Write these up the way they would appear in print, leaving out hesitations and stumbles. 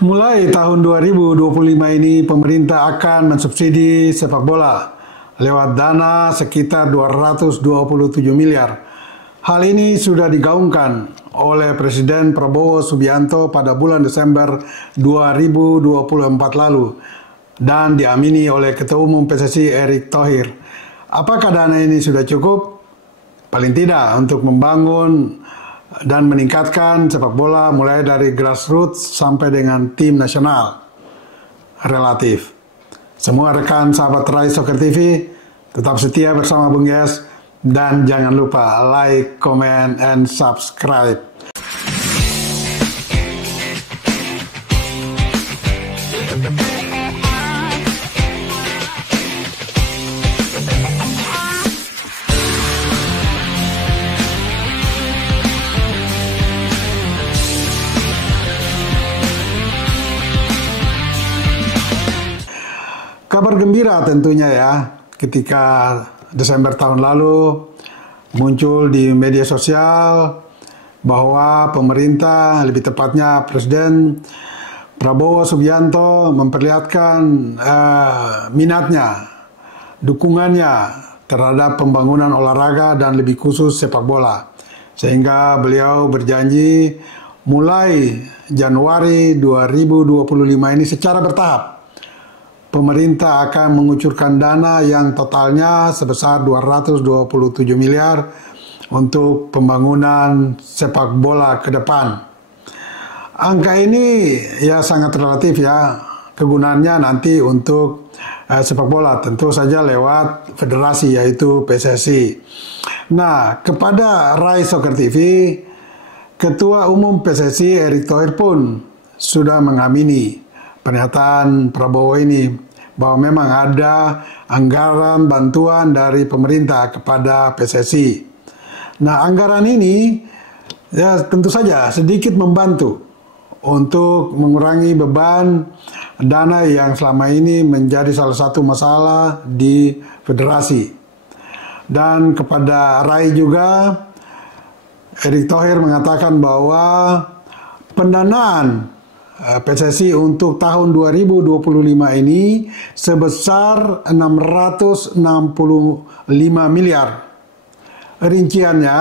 Mulai tahun 2025 ini, pemerintah akan mensubsidi sepak bola lewat dana sekitar 227 miliar. Hal ini sudah digaungkan oleh Presiden Prabowo Subianto pada bulan Desember 2024 lalu dan diamini oleh Ketua Umum PSSI Erick Thohir. Apakah dana ini sudah cukup? Paling tidak untuk membangun dan meningkatkan sepak bola mulai dari grassroots sampai dengan tim nasional. Relatif. Semua rekan sahabat Rai Soccer TV tetap setia bersama Bung Yes dan jangan lupa like, comment, and subscribe. Kabar gembira tentunya ya, ketika Desember tahun lalu muncul di media sosial bahwa pemerintah, lebih tepatnya Presiden Prabowo Subianto memperlihatkan minatnya, dukungannya terhadap pembangunan olahraga dan lebih khusus sepak bola. Sehingga beliau berjanji mulai Januari 2025 ini secara bertahap pemerintah akan mengucurkan dana yang totalnya sebesar 227 miliar untuk pembangunan sepak bola ke depan. Angka ini ya sangat relatif ya, kegunaannya nanti untuk sepak bola tentu saja lewat federasi yaitu PSSI. Nah, kepada Rai Soccer TV, Ketua Umum PSSI Erick Thohir pun sudah mengamini pernyataan Prabowo ini bahwa memang ada anggaran bantuan dari pemerintah kepada PSSI. Nah, anggaran ini ya tentu saja sedikit membantu untuk mengurangi beban dana yang selama ini menjadi salah satu masalah di federasi. Dan kepada Rai juga, Erick Thohir mengatakan bahwa pendanaan PSSI untuk tahun 2025 ini sebesar 665 miliar. Rinciannya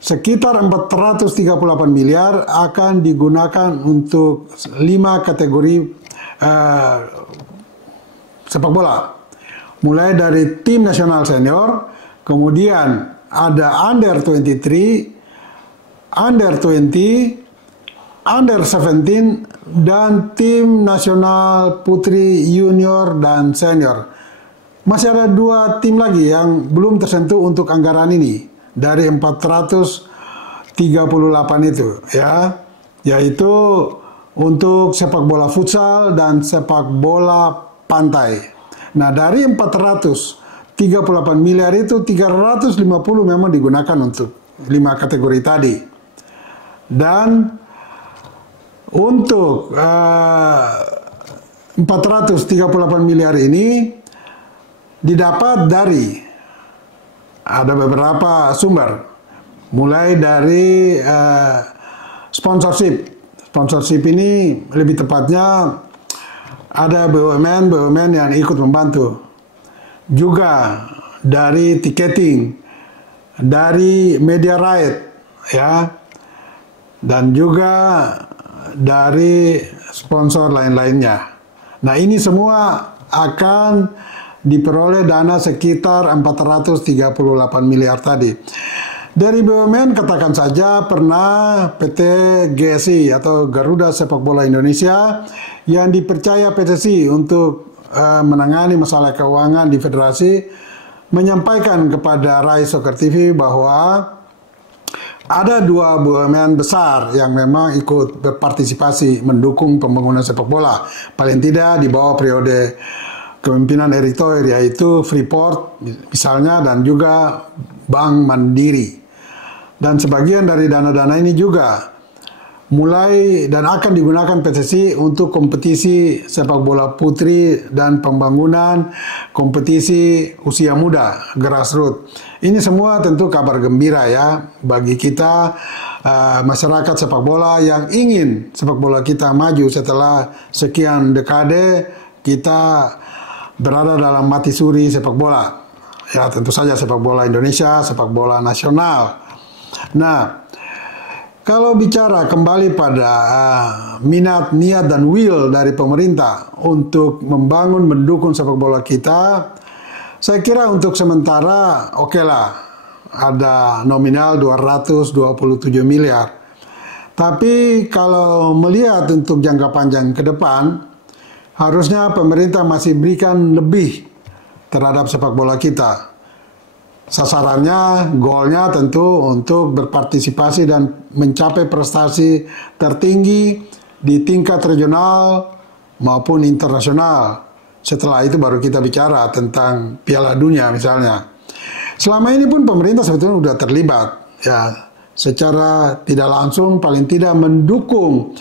sekitar 438 miliar akan digunakan untuk 5 kategori sepak bola. Mulai dari tim nasional senior, kemudian ada under 23, under 20, Under 17 dan tim nasional putri junior dan senior. Masih ada 2 tim lagi yang belum tersentuh untuk anggaran ini dari 438 itu ya, yaitu untuk sepak bola futsal dan sepak bola pantai. Nah, dari 438 miliar itu 350 memang digunakan untuk 5 kategori tadi. Dan untuk 438 miliar ini didapat dari ada beberapa sumber, mulai dari sponsorship. Sponsorship ini lebih tepatnya ada BUMN yang ikut membantu. Juga dari tiketing, dari media right ya, dan juga dari sponsor lain-lainnya. Nah, ini semua akan diperoleh dana sekitar 438 miliar tadi. Dari BUMN katakan saja pernah PT GSI atau Garuda Sepak Bola Indonesia yang dipercaya PSSI untuk menangani masalah keuangan di federasi menyampaikan kepada Rai Soccer TV bahwa ada 2 BUMN besar yang memang ikut berpartisipasi mendukung pembangunan sepak bola. Paling tidak di bawah periode kepemimpinan Erick Thohir, yaitu Freeport misalnya dan juga Bank Mandiri. Dan sebagian dari dana-dana ini juga mulai dan akan digunakan PSSI untuk kompetisi sepak bola putri dan pembangunan kompetisi usia muda, grassroots. Ini semua tentu kabar gembira ya bagi kita masyarakat sepak bola yang ingin sepak bola kita maju setelah sekian dekade kita berada dalam mati suri sepak bola. Ya, tentu saja sepak bola Indonesia, sepak bola nasional. Nah, kalau bicara kembali pada minat, niat, dan will dari pemerintah untuk membangun, mendukung sepak bola kita, saya kira untuk sementara oke lah, ada nominal 227 miliar. Tapi kalau melihat untuk jangka panjang ke depan, harusnya pemerintah masih berikan lebih terhadap sepak bola kita. Sasarannya, goalnya tentu untuk berpartisipasi dan mencapai prestasi tertinggi di tingkat regional maupun internasional. Setelah itu baru kita bicara tentang Piala Dunia misalnya. Selama ini pun pemerintah sebetulnya sudah terlibat, ya, secara tidak langsung paling tidak mendukung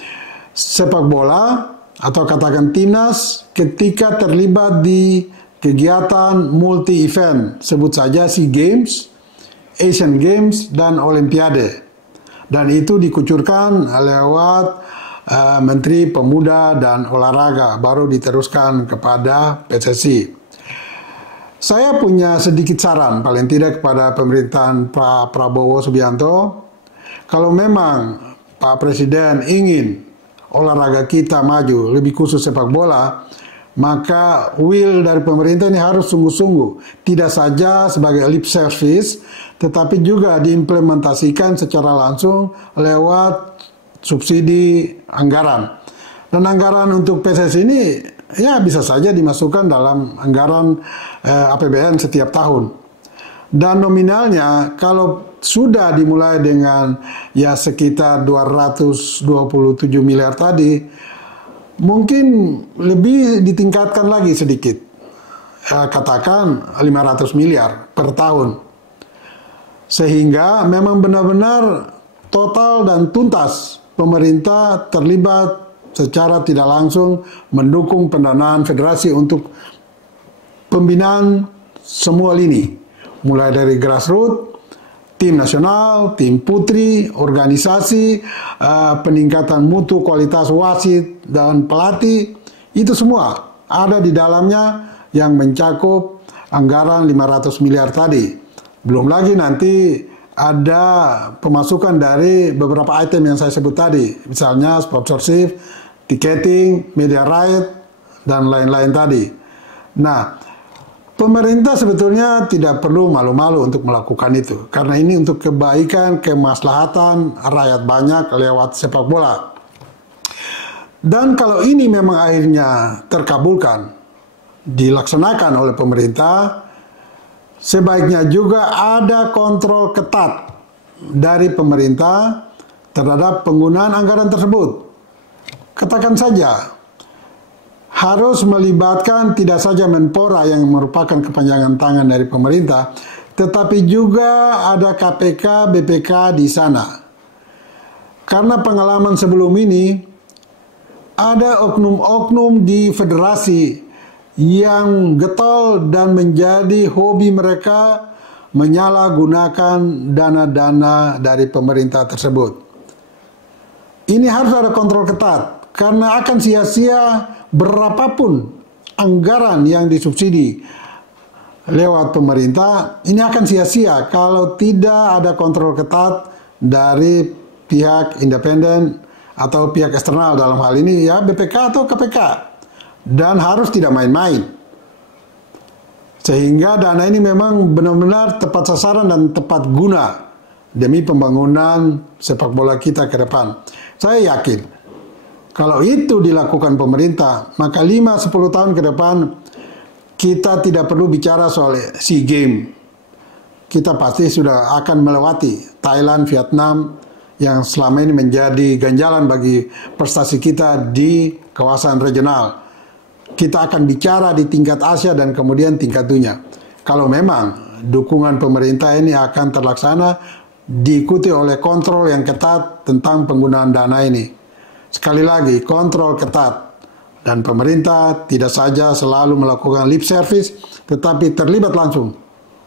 sepak bola atau katakan timnas ketika terlibat di kegiatan multi event, sebut saja SEA Games, Asian Games, dan Olimpiade. Dan itu dikucurkan lewat Menteri Pemuda dan Olahraga, baru diteruskan kepada PSSI. Saya punya sedikit saran, paling tidak kepada pemerintahan Pak Prabowo Subianto. Kalau memang Pak Presiden ingin olahraga kita maju, lebih khusus sepak bola, maka will dari pemerintah ini harus sungguh-sungguh. Tidak saja sebagai lip service, tetapi juga diimplementasikan secara langsung lewat subsidi anggaran. Dan anggaran untuk PSSI ini ya bisa saja dimasukkan dalam anggaran APBN setiap tahun. Dan nominalnya kalau sudah dimulai dengan ya sekitar 227 miliar tadi, mungkin lebih ditingkatkan lagi sedikit. Katakan 500 miliar per tahun. Sehingga memang benar-benar total dan tuntas pemerintah terlibat secara tidak langsung mendukung pendanaan federasi untuk pembinaan semua lini, mulai dari grassroots, tim nasional, tim putri, organisasi, peningkatan mutu kualitas wasit dan pelatih, itu semua ada di dalamnya yang mencakup anggaran 500 miliar tadi. Belum lagi nanti ada pemasukan dari beberapa item yang saya sebut tadi, misalnya sponsorship, tiketing, media right, dan lain-lain tadi. Nah, pemerintah sebetulnya tidak perlu malu-malu untuk melakukan itu, karena ini untuk kebaikan, kemaslahatan rakyat banyak lewat sepak bola. Dan kalau ini memang akhirnya terkabulkan, dilaksanakan oleh pemerintah, sebaiknya juga ada kontrol ketat dari pemerintah terhadap penggunaan anggaran tersebut. Katakan saja, harus melibatkan tidak saja Menpora yang merupakan kepanjangan tangan dari pemerintah, tetapi juga ada KPK, BPK di sana. Karena pengalaman sebelum ini, ada oknum-oknum di federasi yang getol dan menjadi hobi mereka menyalahgunakan dana-dana dari pemerintah tersebut. Ini harus ada kontrol ketat, karena akan sia-sia berapapun anggaran yang disubsidi lewat pemerintah, ini akan sia-sia kalau tidak ada kontrol ketat dari pihak independen atau pihak eksternal, dalam hal ini ya BPK atau KPK. Dan harus tidak main-main. Sehingga dana ini memang benar-benar tepat sasaran dan tepat guna demi pembangunan sepak bola kita ke depan. Saya yakin kalau itu dilakukan pemerintah, maka 5-10 tahun ke depan kita tidak perlu bicara soal SEA Games. Kita pasti sudah akan melewati Thailand, Vietnam yang selama ini menjadi ganjalan bagi prestasi kita di kawasan regional. Kita akan bicara di tingkat Asia dan kemudian tingkat dunia. Kalau memang dukungan pemerintah ini akan terlaksana, diikuti oleh kontrol yang ketat tentang penggunaan dana ini. Sekali lagi, kontrol ketat. Dan pemerintah tidak saja selalu melakukan lip service, tetapi terlibat langsung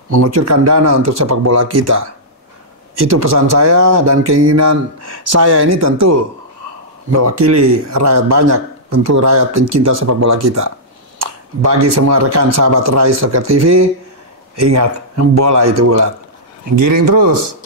mengucurkan dana untuk sepak bola kita. Itu pesan saya, dan keinginan saya ini tentu mewakili rakyat banyak, tentu rakyat pencinta sepak bola kita. Bagi semua rekan sahabat Rai Soccer TV, ingat, bola itu bulat. Giring terus.